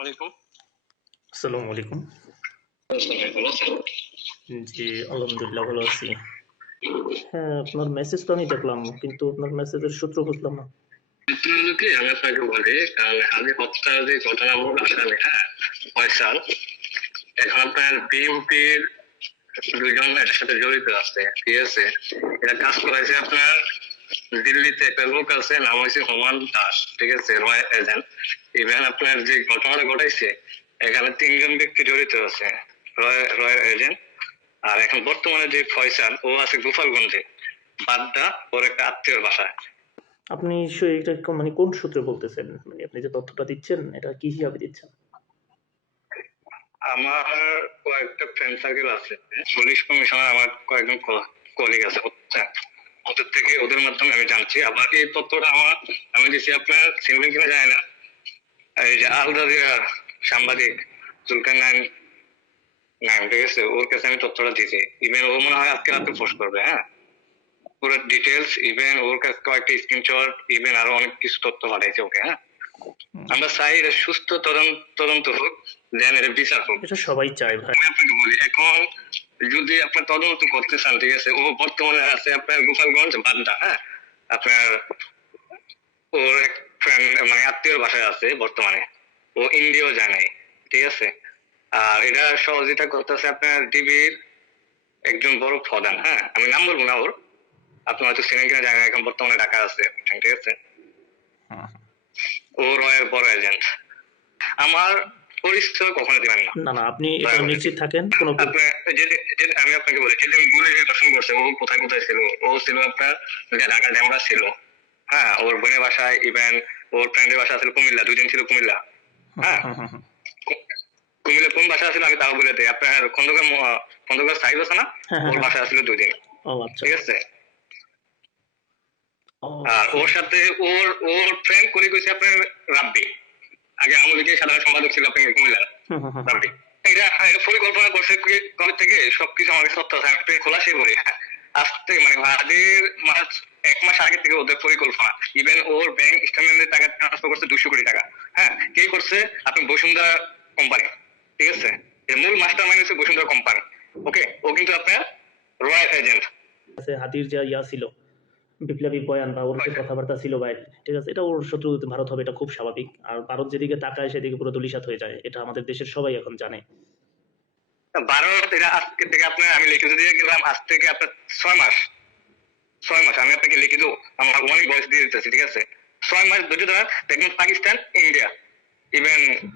আলাইকুম। আসসালামু আলাইকুম। জি, আলহামদুলিল্লাহ ভালো আছি। হ্যাঁ, আপনার মেসেজ তো আমি দেখলাম, কিন্তু আপনার মেসেজের সূত্র বুঝলাম না। হলো কি আমি আপনাকে বলি, কারণ আমি হত্যা যে ঘটনাগুলো আসামি, হ্যাঁ, ফয়সাল এখন আপনার বিএনপির দুইজন এটার সাথে জড়িত আছে, ঠিক আছে। এটা কাজ করেছে আপনার দিল্লিতে একটা লোক আছে, নাম হয়েছে হুমান দাস, ঠিক আছে, রয় এজেন্ট। ইভেন আপনার যে ঘটনাটা ঘটাইছে এখানে তিনজন ব্যক্তি জড়িত আছে, রয় এজেন্ট। আর এখন বর্তমানে যে ফয়সাল ও আছে গোপালগঞ্জে, বাড্ডা, ওর একটা আত্মীয়র বাসায়। আপনি এটা মানে কোন সূত্রে বলতেছেন? মানে আপনি যে তথ্যটা দিচ্ছেন, এটা কি হিসাবে দিচ্ছেন? আমার কয়েকটা ফ্রেন্ড সার্কেল আছে, পুলিশ কমিশনার আমার কয়েকজন কলিগ আছে, বুঝছেন, ওদের থেকে ওদের মাধ্যমে আমি জানছি। আবার এই তথ্যটা আমি দিচ্ছি, আপনার চিনবেন কিনা যায় না, এই যে আল জাজিরার সাংবাদিক জুলকার নাইন নাইম, ঠিক আছে, ওর কাছে আমি তথ্যটা দিয়েছি। ইভেন ও মনে হয় আজকে রাতে পোস্ট করবে, হ্যাঁ, পুরো ডিটেলস। ইভেন ওর কাছে কয়েকটা স্ক্রিনশট, ইভেন আরো অনেক কিছু তথ্য পাঠাইছে ওকে, হ্যাঁ। আমরা চাই এটা সুস্থ তদন্ত হোক, দেন এটা বিচার হোক। এটা সবাই চায় ভাই। আমি আপনাকে বলি, এখন যদি আপনার তদন্ত করতে চান, ঠিক আছে, ও বর্তমানে আছে আপনার গোপালগঞ্জ বাড্ডা, হ্যাঁ, আপনার ওর এক ফ্রেন্ড মানে আত্মীয়র বাসায় আছে বর্তমানে, ও ইন্ডিয়াও যায় নাই, ঠিক আছে। আর এটা সহযোগিতা করতেছে আপনার ডিবির একজন বড় প্রধান, হ্যাঁ, আমি নাম বলবো না ওর, আপনি হয়তো চেনেন কিনা জানেন, এখন বর্তমানে ঢাকা আছে, ঠিক আছে। ও রয়ের বড় এজেন্ট। আমার পরিচয় কখনো দিবেন না। না, না, আপনি এটা নিশ্চিত থাকেন। আমি আপনাকে বলি, যেদিন গুলি দর্শন করছে, ও কোথায় কোথায় ছিল, ও ছিল আপনার ঢাকা ড্যামরা ছিল, হ্যাঁ, ওর বোনের বাসায়, ইভেন ওর ফ্রেন্ডের বাসা ছিল কুমিল্লা, 2 দিন ছিল কুমিল্লা, হ্যাঁ। কুমিল্লা কোন বাসা ছিল আমি তাও বলে দিই, আপনার খন্দকার সাহিব আছে না, ওর বাসা ছিল 2 দিন, ঠিক আছে। আর ওর সাথে ওর ফ্রেন্ড কোনি কইছে আপনার রাব্বি, আগে আওয়ামী লীগের সাধারণ সম্পাদক ছিল আপনার কুমিল্লার রাব্বি। এটা পরিকল্পনা করছে কবে থেকে সবকিছু আমার কাছে তথ্য আছে, আমি খোলাসই বলি, হ্যাঁ। আজ থেকে মানে ভাদের মাস 1 মাস আগে থেকে ওদের পরিকল্পনা। ইভেন ওর ব্যাংক স্টেটমেন্টের টাকা ট্রান্সফার করছে 200 কোটি টাকা, হ্যাঁ। কে করছে? আপনি বসুন্ধরা কোম্পানি, ঠিক আছে। এর মূল মাস্টার মাইন্ড হচ্ছে বসুন্ধরা কোম্পানি, ওকে। ও কিন্তু আপনার রয়্যাল এজেন্ট। হাতির যা ইয়া ছিল, বিপ্লবী বয়ান বা ওর যে কথাবার্তা ছিল ভাই, ঠিক আছে, এটা ওর শত্রু ভারত হবে, এটা খুব স্বাভাবিক। আর ভারত যেদিকে তাকায় সেদিকে পুরো ধূলিসাৎ হয়ে যায়, এটা আমাদের দেশের সবাই এখন জানে। ভারত এটা আজকে থেকে আপনার আমি লিখিত দিয়ে গেলাম, আজ থেকে আপনার 6 মাস আমি আপনাকে লিখিত আমার অনেক বয়স দিয়ে দিতেছি, ঠিক আছে। 6 মাস ধৈর্য ধরার, দেখবেন পাকিস্তান, ইন্ডিয়া, ইভেন